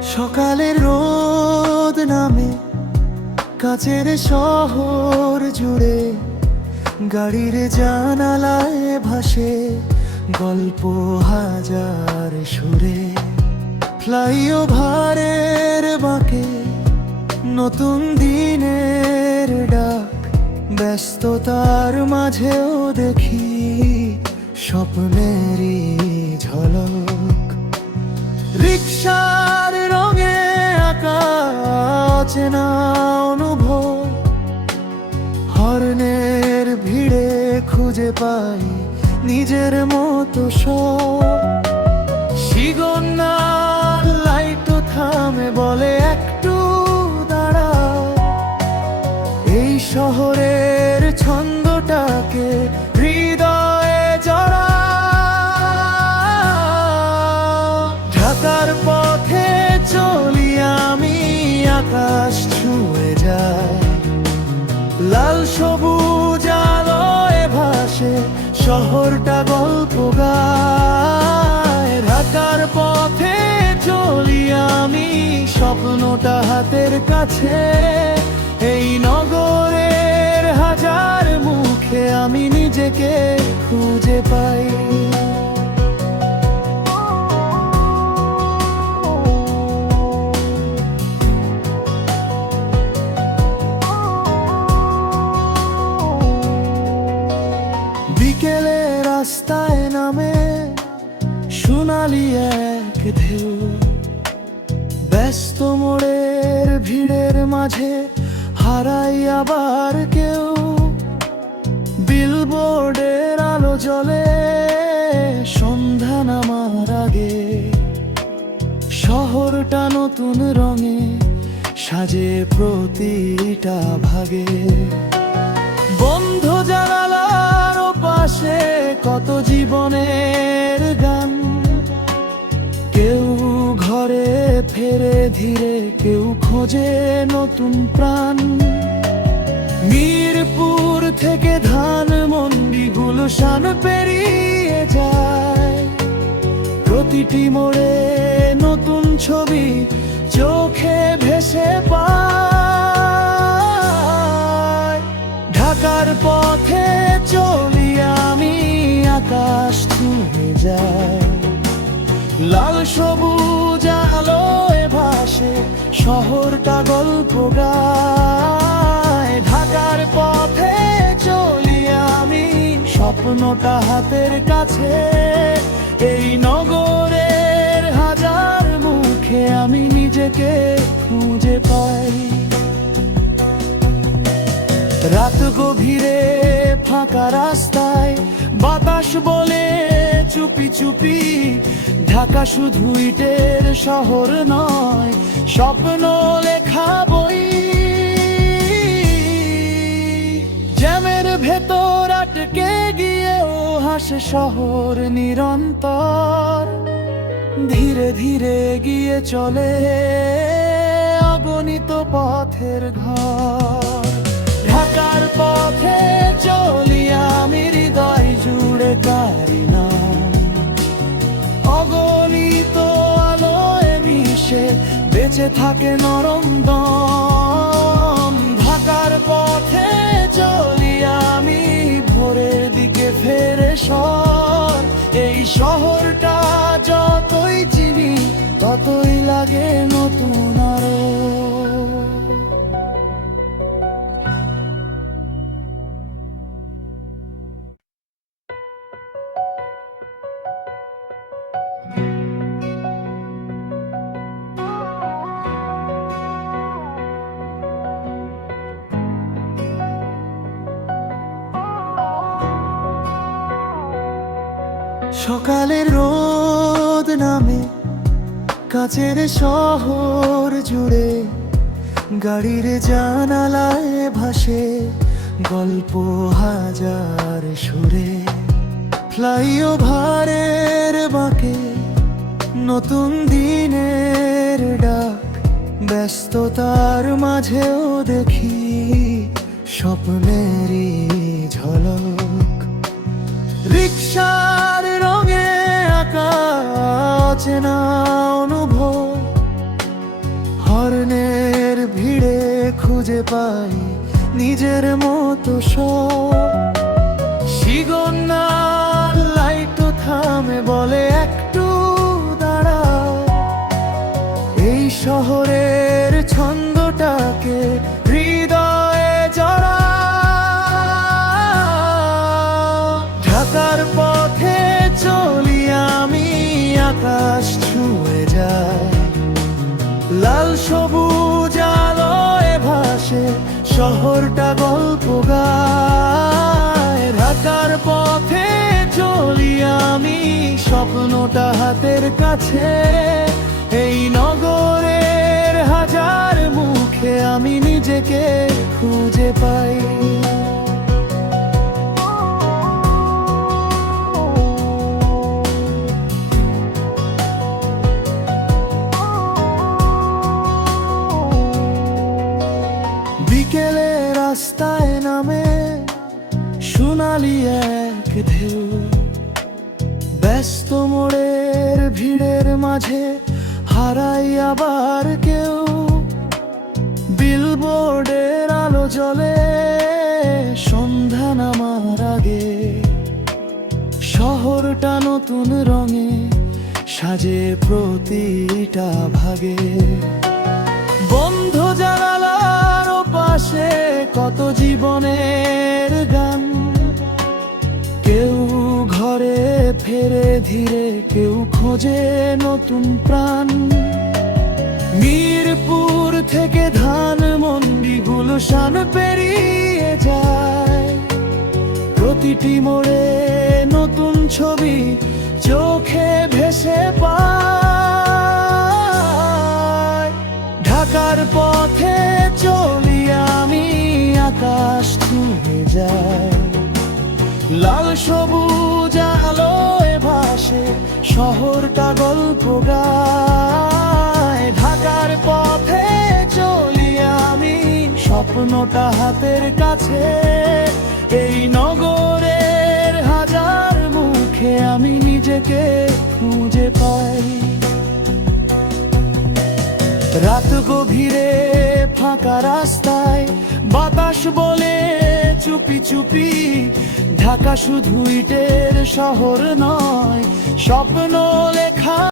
সকালের রোদ নামে কাছের শহর জুড়ে, গাড়ির জানালায় ভাসে গল্প হাজার সুরে। ফ্লাইওভারের বাঁকে নতুন দিনের ডাক, ব্যস্ততার মাঝেও দেখি স্বপ্নেরই ঝলক। রিকশার রঙে আঁকা অচেনা অনুভব, হর্নের ভিড়ে খুঁজে পাই নিজের মতো সব। সিগন্যাল লাইটও থামে, বলে একটু দাঁড়া। এই শহরের ছন্দটাকে হৃদয়ে জড়া। ঢাকার পথে চলি আমি, আকাশ ছুঁয়ে যায়। লাল সবুজ আলোয় ভাসে শহরটা গল্প গায়। ঢাকার পথে চলি আমি, স্বপ্নটা হাতের কাছে। এই নগরের হাজার মুখে আমি নিজেকে খুঁজে পাই। বিকেলে রাস্তায় নামে সোনালি এক ঢেউ, ব্যস্ত মোড়ের ভিড়ের মাঝে হারাই আবার কেউ। বিলবোর্ডের আলো জ্বলে সন্ধ্যা নামার আগে, শহরটা নতুন রঙে সাজে প্রতিটা ভাগে। বন্ধ জানালার পাশে কত জীবনের গান, কেউ ঘরে ফেরে ধীরে, কেউ খোঁজে নতুন প্রাণ। মিরপুর থেকে ধানমন্ডি গুলশান পেরিয়ে যায়, প্রতিটি মোড়ে নতুন ছবি চোখে ভেসে পায়। ঢাকার পথে চলি আমি, আকাশ ছুঁয়ে যায়। লাল সবুজ আলোয় ভাসে শহরটা গল্প গায়। ঢাকার পথে চলি আমি, স্বপ্নটা হাতের কাছে। এই নগরের হাজার মুখে আমি নিজেকে খুঁজে পাই। রাত গভীরে ফাঁকা রাস্তায় বাতাস বলে চুপি চুপি, ঢাকা শুধু ইটের শহর নয়, স্বপ্ন লেখা বই। জ্যামের ভেতর আটকে গিয়েও হাসে শহর নিরন্তর। ধীরে ধীরে গিয়ে চলে অগণিত পথের ঘর। ঢাকার পথে চলি আমি, হৃদয় জুড়ে কারি নাম। অগণিত আলোয় মিশে বেঁচে থাকে নরম দম। ঢাকার পথে চলি আমি, ভোরের দিকে ফেরে শহর। এই শহরটা যতই চিনি ততই লাগে নতুন আরো। সকালের রোদ নামে কাছের শহর জুড়ে, গাড়ির জানালায় ভাসে গল্প হাজার সুরে। ফ্লাইওভারের বাঁকে নতুন দিনের ডাক, ব্যস্ততার মাঝেও দেখি স্বপ্নেরই ঝলক। রিকশার রঙে আঁকা অচেনা অনুভব, খুঁজে পাই নিজের মতো সব। সিগন্যাল লাইটও থামে, বলে একটু দাঁড়া। এই শহরের ছন্দটাকে হৃদয়ে জড়া। ঢাকার পথে চলি আমি, আকাশ ছুঁয়ে যায়। লাল সবুজ আলোয় ভাসে শহরটা গল্প গায়। ঢাকার পথে চলি আমি, স্বপ্নটা হাতের কাছে। এই নগরের হাজার মুখে আমি নিজেকে খুঁজে পাই। বিকেলে রাস্তায় নামে সোনালি এক ঢেউ। ব্যস্ত মোড়ের ভিড়ের মাঝে হারাই আবার কেউ। বিলবোর্ডের আলো জ্বলে সন্ধ্যা নামার আগে। শহরটা নতুন রঙে সাজে প্রতিটা ভাগে। বন্ধ জানালার পাশে কত জীবনের গান। কেউ ঘরে ফেরে ধীরে, কেউ খোঁজে নতুন প্রাণ। মিরপুর থেকে ধানমন্ডি গুলশান পেরিয়ে যায়। প্রতিটি মোড়ে নতুন ছবি চোখে ভেসে পায়। ঢাকার পথে চলি আমি, আকাশ ছুঁয়ে যায়। লাল সবুজ আলোয় ভাসে শহরটা গল্প গায়। ঢাকার পথে চলি আমি, স্বপ্নটা হাতের কাছে। এই নগরের হাজার মুখে আমি নিজেকে খুঁজে পাই। রাত গভীরে ফাঁকা রাস্তায় বাতাস বলে চুপি চুপি। ঢাকা শুধু ইটের শহর নয়, স্বপ্ন লেখা।